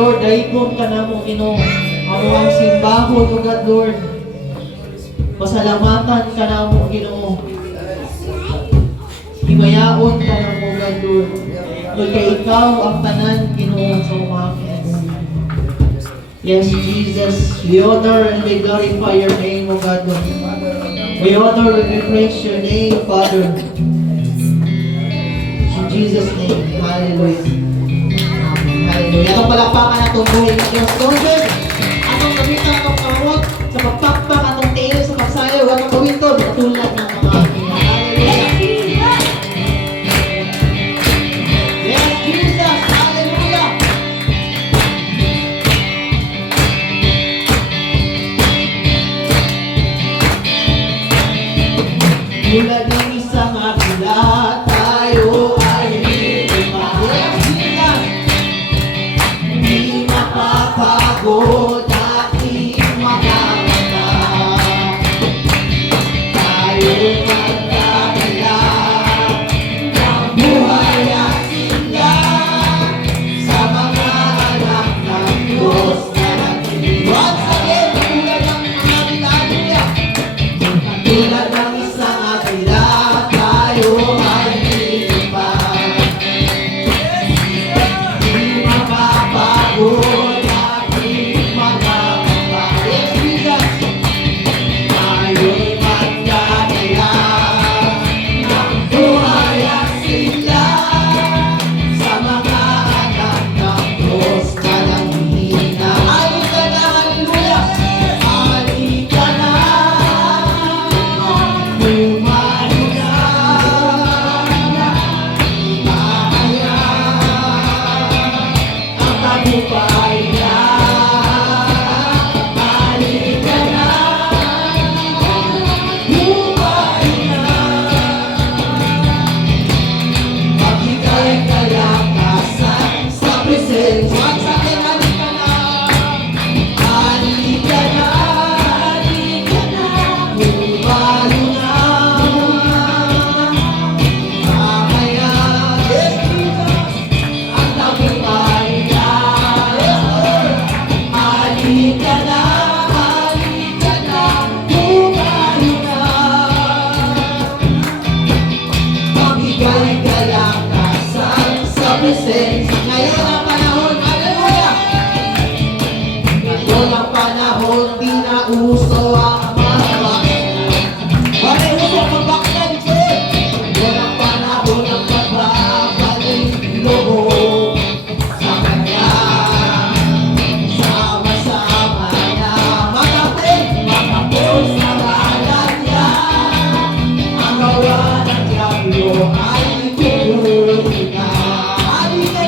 Lord, daikon ka na mo, Ginoo. Amo ang simbahon, O God, Lord. Pasalamatan ka na mo, Ginoo. Himayaon ka na mo, God, Lord. Lord, kay ikaw ang tanan, Ginoo, sa umakin. Yes, Jesus, we honor and we glorify your name, O God, Lord. We honor and we praise your name, Father. In Jesus' name, hallelujah. Amen. Hallelujah. Atong palakpakan na itong buhay ng Diyos. Lord, atong gamitan atong kamot sa pagpakpak, atong tiil sa pagsayaw, atong gawin ito, katulad ng mga hallelujah. Yes, Jesus, hallelujah. Tulad ng isang agila, tayo ay lumahas. Hindi mapapagod aking mga mata. Tayo magdadala ng buhay at sigla sa mga anak ng Diyos na nagtitiwala. Once again, tulad ng mga hallelujah. Tulad ng isang agila, tayo ay lilipas. Di mapapagod aking mga mata. Yes, Jesus. Tayo'y magdadala ng buhay at sigla sa mga anak ng Diyos na nanghihina. Halika na, hallelujah! Halika na! Lumano na! Mamaya ang tagumpay na. Halika na! Lumay na! Magbigay kalakasan sa presensya. Once again, halika na! Halika na! Halika na! Lumano na! Mamaya, yes, Jesus, ang tagumpay na. Yes, Lord. Halika na! Halika na! Lumano na! Magbigay kalakasan sa presensya. Ngayon ang panahon, hallelujah! Ngayon ang panahon, di na uso ang magbaklan. Bakit uso ang magbaklan, sir? Ngayon ang panahon ng pagbabalik loob sa Kanya. Sama-sama na magapit, magapos sa ngalan niya. Ang gawa ng diablo ay tutuloy na. Halika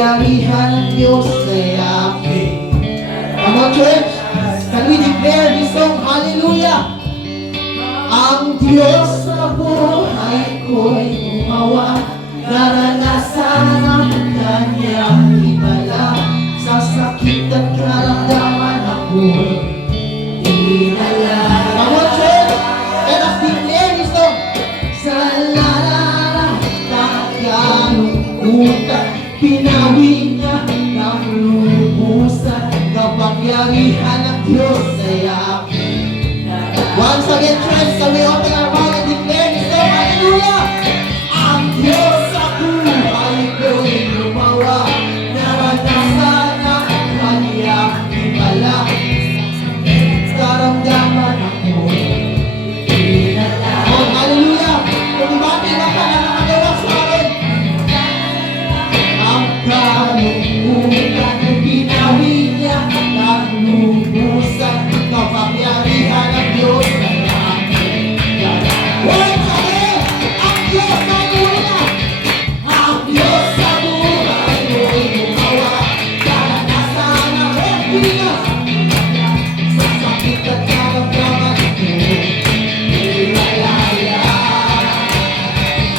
kapangyarihan ng Diyos ay akin. Come on, church! Can we declare this song? Hallelujah! Ang Diyos sa buhay ko'y umawa, naranasan ang kanyang himala, sa sakit at karamdaman ako'y inala. Come on, church! Let us declare this song. Sa nalalangkutan, pinawi niya ng lumusan, kapangyarihan ng Diyos ay akin. Once again, friends, can we open our mouth and declare this song? Hallelujah! Ang Diyos sa buhay ko'y lumawa, naranasan ang kanyang himala, karamdaman ako'y inala. Oh, hallelujah! Kung ibati ba ka na nakagawa sa akin? Ang kalungkutan ay pinawi niya, naglubusan, kapangyarihan ng Diyos ay akin. Once again, ang Diyos sa buhay, ang Diyos sa buhay ko'y gumawa, naranasan ang Pilipinas, sa sakit at karamdaman ko'y inalaya.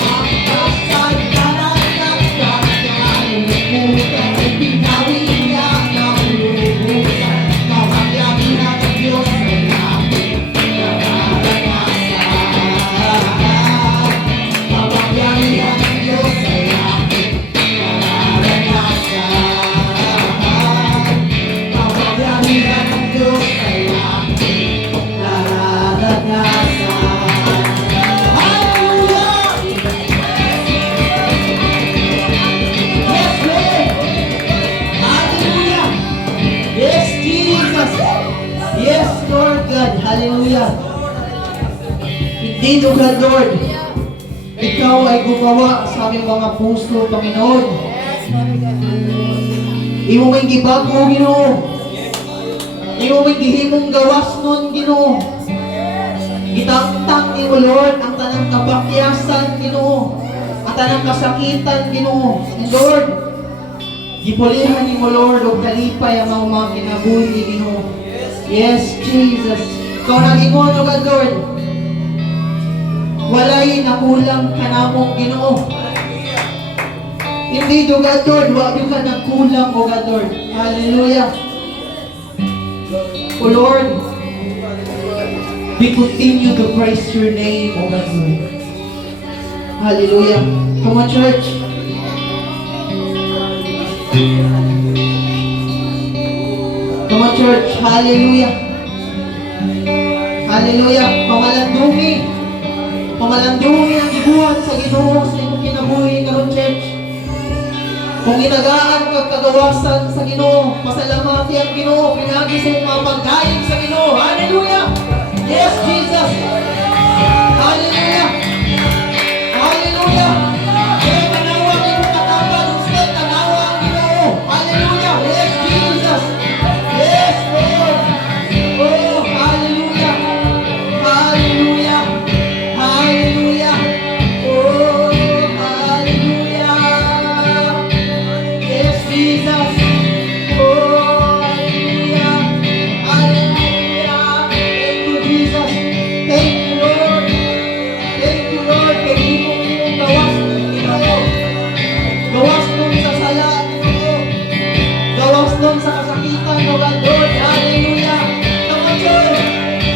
Ang kasalanan ng kalungkutan ay pinawi niya ng lumusan, kapangyarihan ng Diyos ay akin. Kapangyarihan ng Diyos ay akin. Kapangyarihan ng Diyos ay akin. Nararanasan. Hallelujah! Yes, Lord! Hallelujah! Yes, Jesus! Yes, Lord God! Hallelujah! Indeed, O God, Lord, Ikaw ay gumawa sa aming mga puso, Panginoon. Imo may gibago, Ginoo. Imo may gihimong gawas nun, Ginoo. Gitangtang ni mo, Lord, ang tanang kabakyasan, Ginoo. Ang tanang kasakitan, Ginoo. And Lord, gipulihan ni mo, Lord, o kalipay ang mga kinabuhi, Ginoo. Yes, Jesus. Ikaw nag-ingon, O God, Lord. Walay nakulang ka namong, Ginoo. Hindi, O God, Lord, wag ka nagkulang, O God, Lord. Hallelujah. O Lord, we continue to praise your name, O God, Lord. Hallelujah. Come on, church. Come on, church. Hallelujah. Hallelujah. Pamalandungi. Pamalandungi ang ibuhat sa Ginoo sa inyong kinabuhi karon, church. Kung inagaan kag kagawasan sa Ginoo, pasalamati ang Ginoo, pinagi sa mga pagkain sa Ginoo. Hallelujah! Yes, Jesus! Hallelujah! Hallelujah! Kaya tanawa ang iyong katawan, gusto tanawa ang Ginoo. Hallelujah! Yes, Jesus! Yes, Lord! Oh, hallelujah! Hallelujah! Hallelujah! Oh, hallelujah! Yes, Jesus! Oh, hallelujah! Hallelujah! Thank you, Jesus! Thank you, Lord! Thank you, Lord! Kaya imong gawas nun, Ginoo. Gawas nun sa sala, Ginoo. Gawas nun sa kasakitan, O God, Lord. Hallelujah! Come on, church!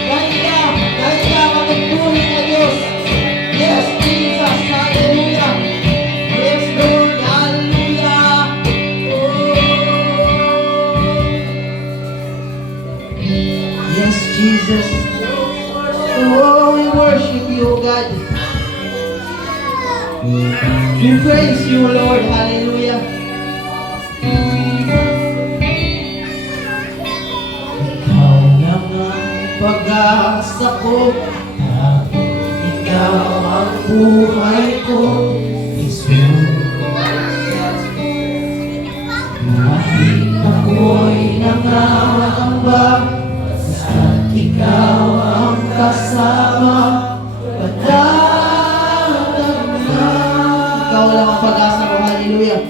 Dahil ka matagpuhin na Diyos. Yes, Jesus! Hallelujah! Yes, Lord! Hallelujah! Oh. Yes, Jesus! Oh, we worship you, O God. We praise you, Lord. Hallelujah! Ikaw lang ang pag-asa ko, ikaw ang buhay ko, Jesus. Kahit ako'y nangangamba, basta't ikaw ang kasama, padadagdag. Ikaw lang ang pag-asa ko. Hallelujah!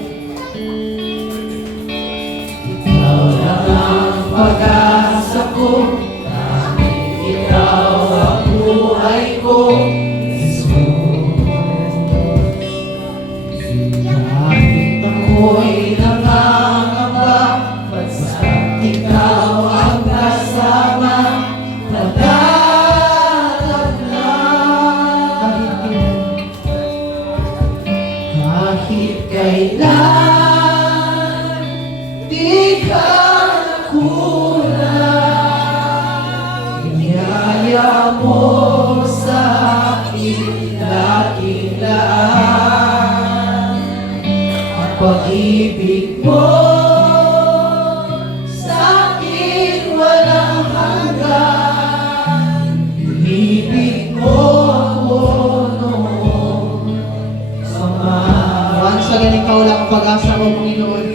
ang pag-asa ko, Panginoon.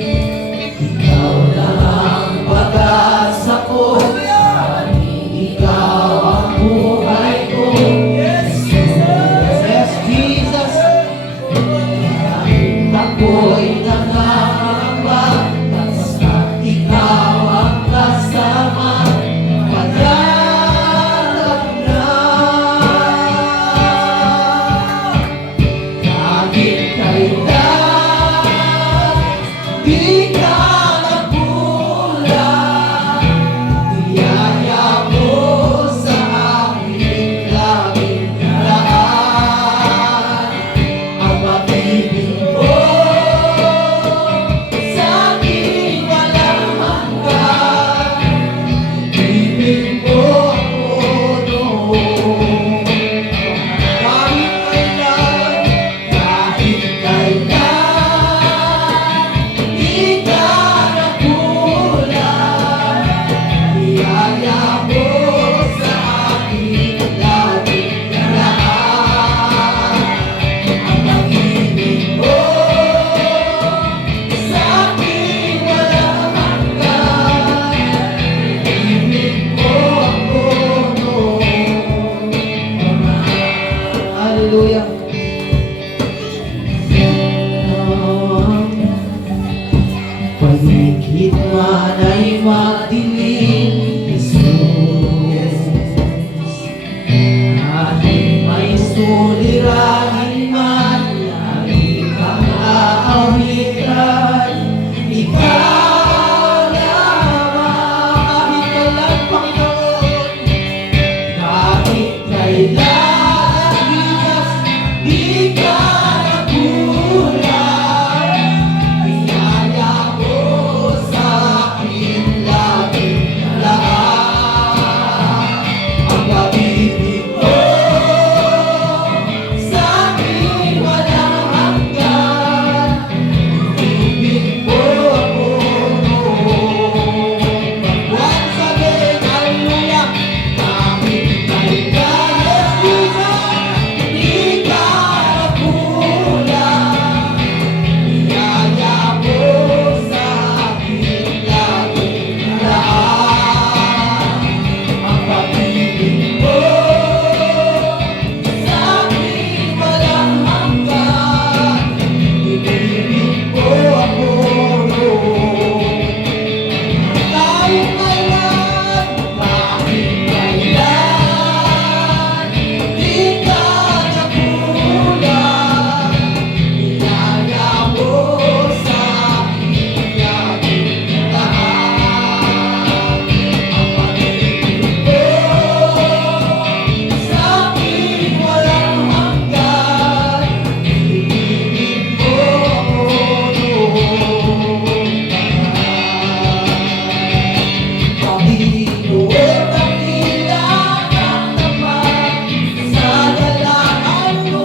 Ikaw lang ang pag-asa ko. Ikaw ang buhay ko. Yes, Jesus. Ako'y nangangamba, basta ikaw ang kasama. Paglalak na kahit kailan, di ka nagkulang. Biyaya mo sa aking laging daan. Ang pag-ibig mo sa aking walang hanggan. Ibig mo ako noon. Kahit kailan, di ka nagkulang. Biyaya mo sa aking laging daan. Ang pag-ibig mo sa aking walang hanggan. Ibig mo ako noon. Hallelujah. Paligid man ay madilim, Jesus. Kahit may suliranin man, ay kang aawitan. Ikaw lamang. Kahit kailan, Panginoon. Kahit kailan, Jesus, di ka nagkulang. Biyaya mo sa akin laging daan. Ang pag-ibig mo sa akin walang hanggan. Ibig mo ako noon. Once again, hallelujah. Kahit kailan, Jesus, di ka nagkulang. Biyaya mo sa akin laging daan. Ang pag-ibig mo sa akin walang hanggan. Ibig mo ako noon. Kahit kailan, di ka nagkulang. Biyaya mo sa akin laging daan. Ang pag-ibig mo sa akin walang hanggan. Ibig mo ako noon. Panginoon, dakilang naman sa dalangan mo.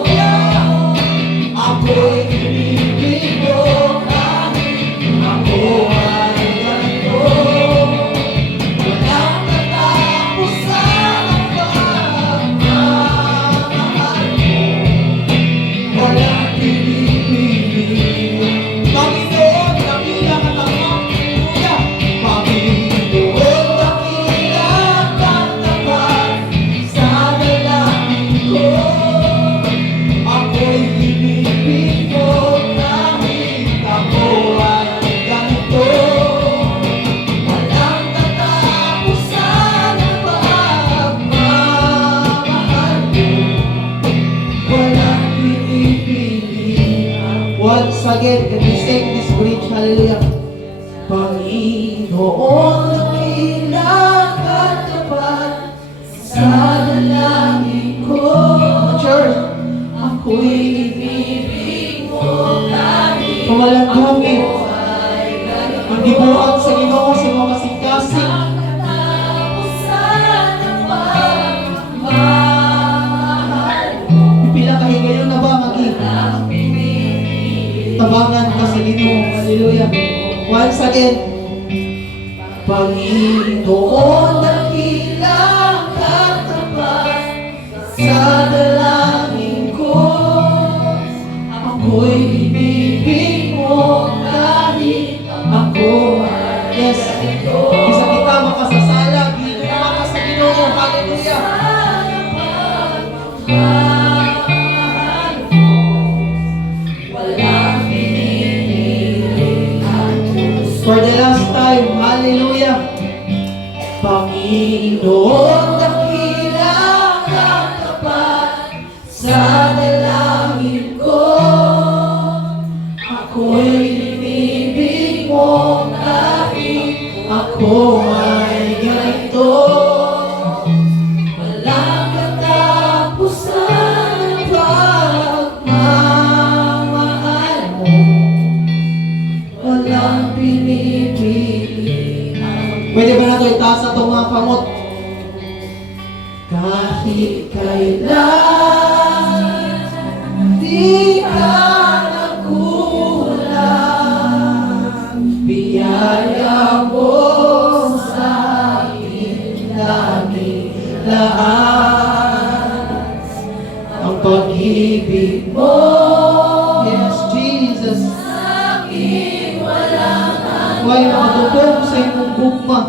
Ako'y ibig mo kahit ako ay ganito. Walang katapusan ang pagmamahal mo. Walang pinipili. Panginoon, dakilang at tapat. Panginoon, dakilang at tapat sa dalangin ko. Ako'y ibig mo kahit ako ay ganito. Walang katapusan ang pagmamahal mo. Walang pinipili. Once again, can we sing this bridge? Hallelujah. Panginoon, dakilang at tapat sa dalangin ko. Church, Ako'y ibibig mo kahit pumalang kami. ay ganito. Hindi buhat sa Ginoo sa mga kasing-kasing. Katapusan ang pagmamahal mo. Pipila ka higayon na ba Walang pinipili. tabangan ka sa Ginoo. Hallelujah. Once again, Panginoon, dakilang at tapat sa dalangin ko. Ako'y ibibig mo time. Hallelujah. Panginoon, dakila kang tapat sa dalangin ko. Ako'y inibig mo kahit ako ay ganito. walang katapusan ang pagmamahal mo. Walang pinipili ang Pwede ba natin itaas na itong mga kamot? kahit kailan di ka nagkulang. Biyaya mo sa akin lagi lahat. Ang pag-ibig mo Yes, Jesus. sa akin walang Huwag makatutong sa inyong gugma.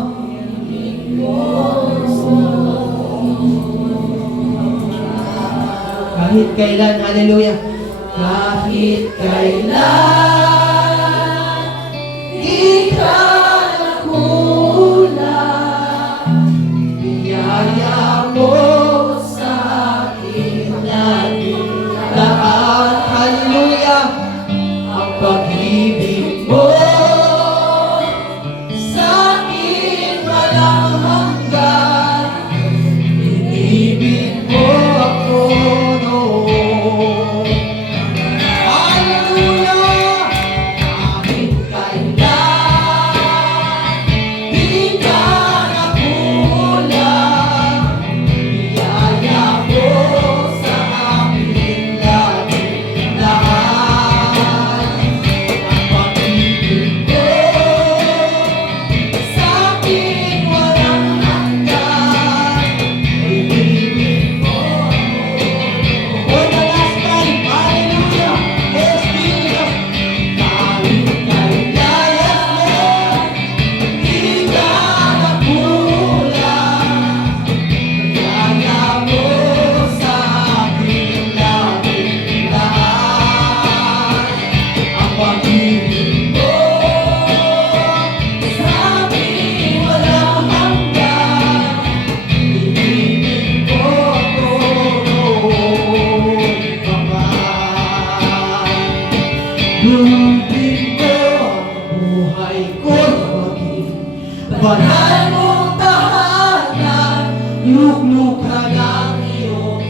Kahit kailan, hallelujah. kahit kailan di ka nagkulang. Biyaya mo sa akin lagi Lahat, hallelujah. ang pag-ibig mo sa akin walang hanggan. Inibig mo ako noon. Hallelujah! Kahit kailan di ka nagkulang. Biyaya mo sa akin lagi lahat. Ang pag-ibig mo sa akin walang hanggan. Inibig mo For the last time, hallelujah. Yes, Jesus. kahit kailan di ka nagkulang. Biyaya mo sa akin lagi lahat. Ang pag-ibig mo sa akin walang hanggan. Inibig mo ako noon pa man. Lubig mo ang buhay ko'y maging banal mong tahanan. Lukluk ka ng iyong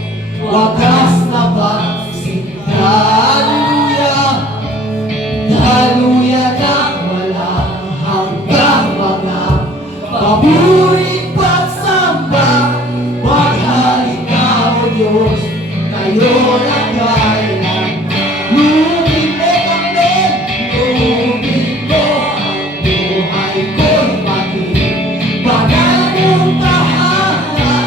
wagas na pagsinta. Hallelujah! Hallelujah nang walang hanggang mga paburing pagsamba. Mahal ikaw, Diyos, kayo na kailan. Lubig mo kami, lubig mo ang buhay ko'y maging banal mong tahanan.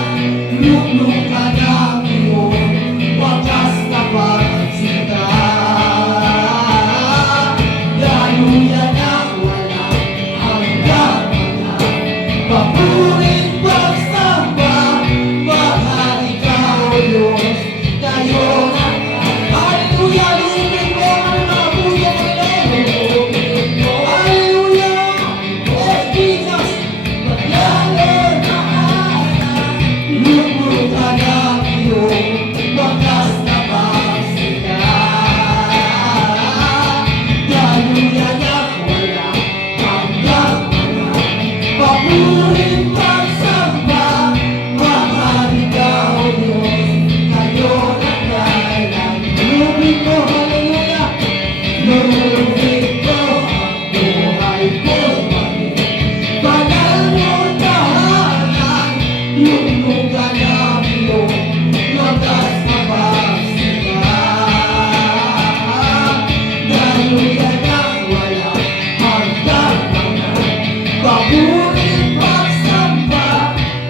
Lukluk ka ng iyong wagas na pagsinta. Hallelujah nang walang hanggang mga paburing pagsamba. Mahal ikaw, Diyos, kayo na hallelujah, lubig mo ang mga puso ko ngayon. Hallelujah! Yes, Jesus! Maglalor na lukluk ka ng iyong wagas na pagsinta. Hallelujah nang walang hanggang mga paburing pagsamba. Mahal ikaw, Diyos, kayo na kailan. Lubig mo, hallelujah! Lubig mo ang buhay ko'y maging banal mong tahanan. Lukluk ka ng iyong wagas na pagsinta. Hallelujah nang walang hanggang mga paburing pagsamba.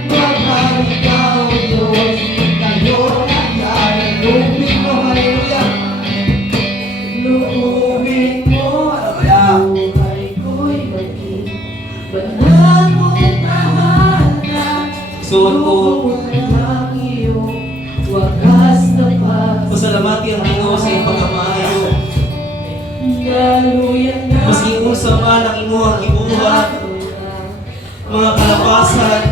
Mahal ikaw, Diyos, kayo na kailan. Lubig mo, hallelujah! Lubig mo ang buhay ko'y maging banal mong tahanan. Suot po. Lukluk ka ng iyong wagas na pagsinta. Pasalamati ang Ginoo sa iyong pagkamaayo. Hallelujah na Maski mo sa malang imo ang ibuhat, mga kalapasan.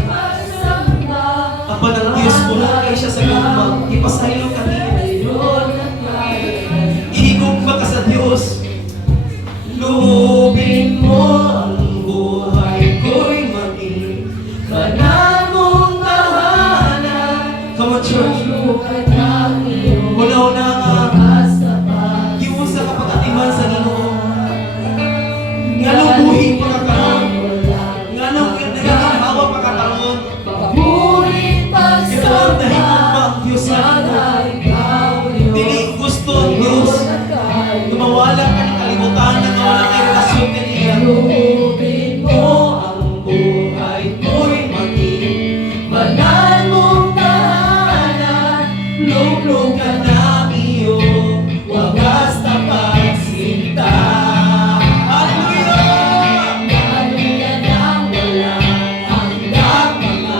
Apan ang Diyos po na kayo siya sa gumag. Ipasaylo kami. Igugma ka sa Diyos. Lubin mo ang buhay ko'y maging banal mong tahanan. Come on, church. Una-una nga, giwon sa kapagatiman sa Ginoo. Nga nung buhi pa ka karon, nga nung nagkakahawa pa ka karon, ito ang dahil pa ang Diyos sa Ginoo. Dili gusto ang Diyos na mawala ka ng kalimutan, na mawala ka ng relasyon kaniya. Lubin mo ang buhay ko'y maging banal mong tahanan. Luglog ka na iyo, wagas na pagsinta. Hallelujah! Hanggang walang hanggang mga